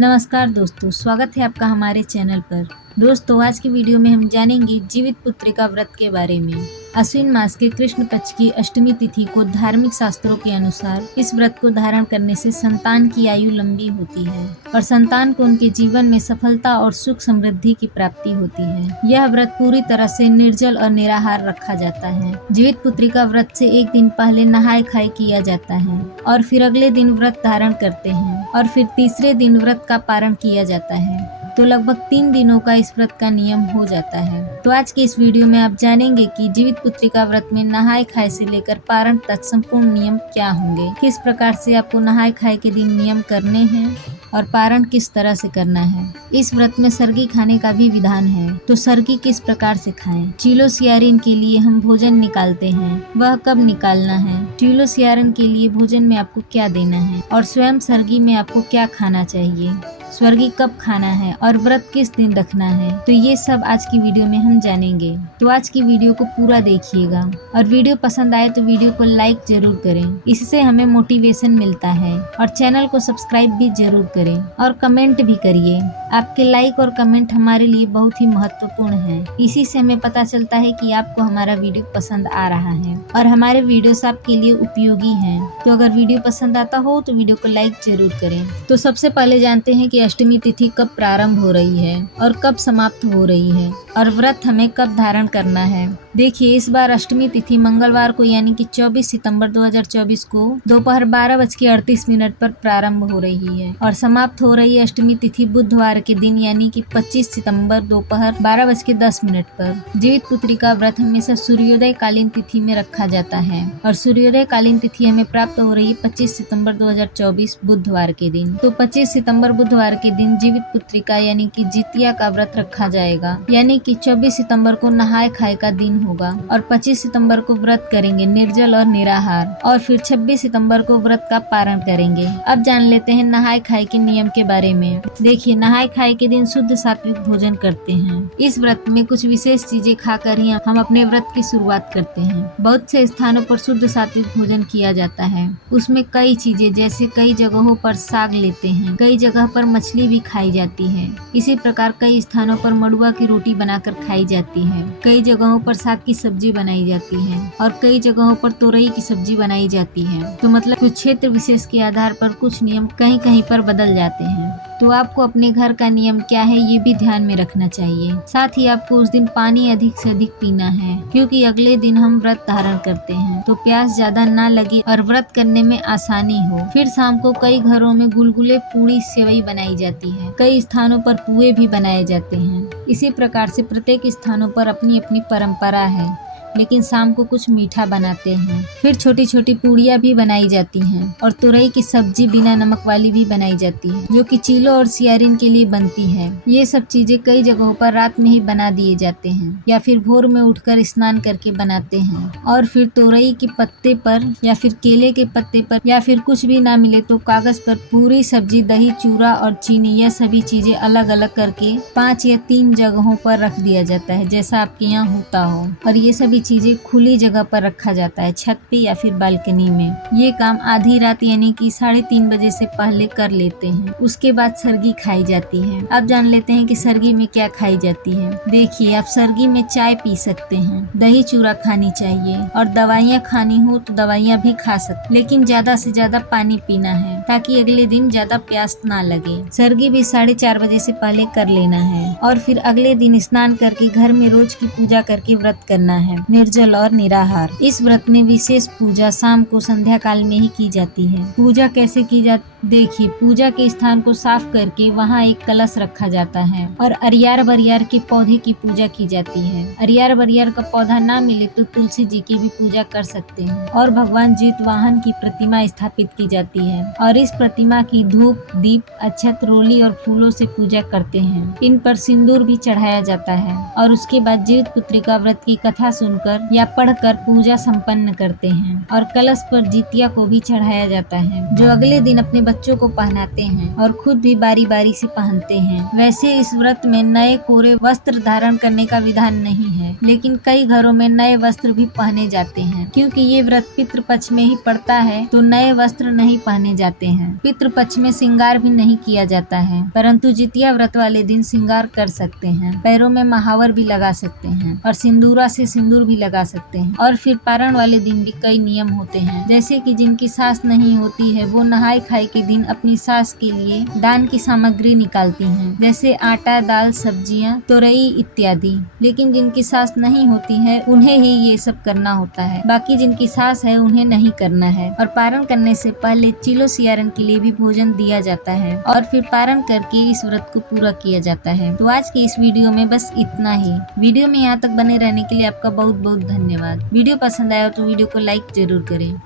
नमस्कार दोस्तों, स्वागत है आपका हमारे चैनल पर। दोस्तों, आज की वीडियो में हम जानेंगे जीवित पुत्रिका व्रत के बारे में। अश्विन मास के कृष्ण पक्ष की अष्टमी तिथि को धार्मिक शास्त्रों के अनुसार इस व्रत को धारण करने से संतान की आयु लंबी होती है और संतान को उनके जीवन में सफलता और सुख समृद्धि की प्राप्ति होती है। यह व्रत पूरी तरह से निर्जल और निराहार रखा जाता है। जीवित पुत्रिका व्रत से एक दिन पहले नहाय खाए किया जाता है और फिर अगले दिन व्रत धारण करते हैं और फिर तीसरे दिन व्रत का पारण किया जाता है। तो लगभग 3 दिनों का इस व्रत का नियम हो जाता है। तो आज के इस वीडियो में आप जानेंगे कि जीवित पुत्रिका व्रत में नहाय खाए से लेकर पारण तक संपूर्ण नियम क्या होंगे, किस प्रकार से आपको नहाय खाए के दिन नियम करने हैं और पारण किस तरह से करना है। इस व्रत में सरगी खाने का भी विधान है। तो सरगी किस प्रकार से खाएं? चीलो-सियारिन के लिए हम भोजन निकालते हैं, वह कब निकालना है? चीलो-सियारिन के लिए भोजन में आपको क्या देना है और स्वयं सरगी में आपको क्या खाना चाहिए? स्वर्गी कब खाना है और व्रत किस दिन रखना है? तो ये सब आज की वीडियो में हम जानेंगे। तो आज की वीडियो को पूरा देखिएगा और वीडियो पसंद आए तो वीडियो को लाइक जरूर करें, इससे हमें मोटिवेशन मिलता है। और चैनल को सब्सक्राइब भी जरूर करें और कमेंट भी करिए। आपके लाइक और कमेंट हमारे लिए बहुत ही महत्वपूर्ण है। इसी से हमें पता चलता है कि आपको हमारा वीडियो पसंद आ रहा है और हमारे वीडियोस आपके लिए उपयोगी हैं। तो अगर वीडियो पसंद आता हो तो वीडियो को लाइक जरूर करें। तो सबसे पहले जानते हैं कि अष्टमी तिथि कब प्रारंभ हो रही है और कब समाप्त हो रही है और व्रत हमें कब धारण करना है। देखिए, इस बार अष्टमी तिथि मंगलवार को यानी कि 24 सितंबर 2024 को दोपहर 12:38 पर प्रारंभ हो रही है और समाप्त हो रही है अष्टमी तिथि बुधवार के दिन यानी कि 25 सितंबर दोपहर 12:10 पर। जीवित पुत्रिका व्रत हमेशा सूर्योदय कालीन तिथि में रखा जाता है और सूर्योदय कालीन तिथि हमें प्राप्त हो रही है 25 सितंबर 2024 बुधवार के दिन। तो 25 सितंबर बुधवार के दिन जीवित पुत्रिका यानी कि जितिया का व्रत रखा जाएगा, यानी कि 24 सितंबर को नहाय खाए का दिन होगा और 25 सितंबर को व्रत करेंगे निर्जल और निराहार और फिर 26 सितंबर को व्रत का पारण करेंगे। अब जान लेते हैं नहाय खाए के नियम के बारे में। देखिए, नहाय खाए के दिन शुद्ध सात्विक भोजन करते हैं। इस व्रत में कुछ विशेष चीजें खाकर ही हम अपने व्रत की शुरुआत करते हैं। बहुत से स्थानों पर शुद्ध सात्विक भोजन किया जाता है। उसमें कई चीजें जैसे कई जगहों पर साग लेते हैं, कई जगह पर मछली भी खाई जाती है। इसी प्रकार कई स्थानों पर मड़ुआ की रोटी बनाकर खाई जाती है, कई जगहों पर साग की सब्जी बनाई जाती है और कई जगहों पर तोरई की सब्जी बनाई जाती है। तो मतलब कुछ क्षेत्र विशेष के आधार पर कुछ नियम कहीं कहीं पर बदल जाते हैं। तो आपको अपने घर का नियम क्या है ये भी ध्यान में रखना चाहिए। साथ ही आपको उस दिन पानी अधिक से अधिक पीना है, क्योंकि अगले दिन हम व्रत धारण करते हैं तो प्यास ज्यादा ना लगे और व्रत करने में आसानी हो। फिर शाम को कई घरों में गुलगुले, पूड़ी, सेवई बनाई जाती है। कई स्थानों पर पुए भी बनाए जाते हैं। इसी प्रकार से प्रत्येक स्थानों पर अपनी अपनी परंपरा है, लेकिन शाम को कुछ मीठा बनाते हैं। फिर छोटी छोटी पूड़ियाँ भी बनाई जाती हैं और तुरई की सब्जी बिना नमक वाली भी बनाई जाती है, जो कि चीलो और सियारिन के लिए बनती है। ये सब चीजें कई जगहों पर रात में ही बना दिए जाते हैं या फिर भोर में उठकर स्नान करके बनाते हैं और फिर तोरई के पत्ते पर या फिर केले के पत्ते पर या फिर कुछ भी ना मिले तो कागज पर पूरी सब्जी, दही, चूरा और चीनी, यह सभी चीजें अलग अलग करके 5 या 3 जगहों पर रख दिया जाता है, जैसा आपके यहाँ होता हो। और ये सभी चीजें खुली जगह पर रखा जाता है, छत पे या फिर बालकनी में। ये काम आधी रात यानी कि 3:30 बजे से पहले कर लेते हैं। उसके बाद सरगी खाई जाती है। अब जान लेते हैं कि सरगी में क्या खाई जाती है। देखिए, आप सरगी में चाय पी सकते हैं, दही चूरा खानी चाहिए और दवाइयाँ खानी हो तो दवाइयाँ भी खा सकते, लेकिन ज्यादा से ज्यादा पानी पीना है ताकि अगले दिन ज्यादा प्यास ना लगे। सरगी भी 4:30 बजे से पहले कर लेना है और फिर अगले दिन स्नान करके घर में रोज की पूजा करके व्रत करना है निर्जल और निराहार। इस व्रत में विशेष पूजा शाम को संध्या काल में ही की जाती है। पूजा कैसे की जाती? देखिए, पूजा के स्थान को साफ करके वहाँ एक कलश रखा जाता है और अरियार बरियार के पौधे की पूजा की जाती है। अरियार बरियार का पौधा ना मिले तो तुलसी जी की भी पूजा कर सकते हैं और भगवान जितवाहन की प्रतिमा स्थापित की जाती है और इस प्रतिमा की धूप, दीप, अक्षत, रोली और फूलों से पूजा करते हैं। इन पर सिंदूर भी चढ़ाया जाता है और उसके बाद जीवित पुत्रिका व्रत की कथा सुनकर या पढ़कर पूजा संपन्न करते हैं और कलश पर जितिया को भी चढ़ाया जाता है, जो अगले दिन अपने बच्चों को पहनाते हैं और खुद भी बारी बारी से पहनते हैं। वैसे इस व्रत में नए कोरे वस्त्र धारण करने का विधान नहीं है, लेकिन कई घरों में नए वस्त्र भी पहने जाते हैं। क्योंकि ये व्रत पितृपक्ष में ही पड़ता है तो नए वस्त्र नहीं पहने जाते हैं। पितृपक्ष में श्रृंगार भी नहीं किया जाता है, परंतु जितिया व्रत वाले दिन श्रृंगार कर सकते हैं। पैरों में महावर भी लगा सकते हैं और सिंदूरा से सिंदूर भी लगा सकते हैं। और फिर पारण वाले दिन भी कई नियम होते हैं, जैसे कि जिनकी सास नहीं होती है वो नहाय खाए के दिन अपनी सास के लिए दान की सामग्री निकालती हैं, जैसे आटा, दाल, सब्जियां, तोरई इत्यादि। लेकिन जिनकी सास नहीं होती है उन्हें ही ये सब करना होता है, बाकी जिनकी सास है उन्हें नहीं करना है। और पारण करने से पहले चिलो सियारन के लिए भी भोजन दिया जाता है और फिर पारण करके इस व्रत को पूरा किया जाता है। तो आज की इस वीडियो में बस इतना ही। वीडियो में यहाँ तक बने रहने के लिए आपका बहुत बहुत धन्यवाद। वीडियो पसंद आया तो वीडियो को लाइक जरूर करें।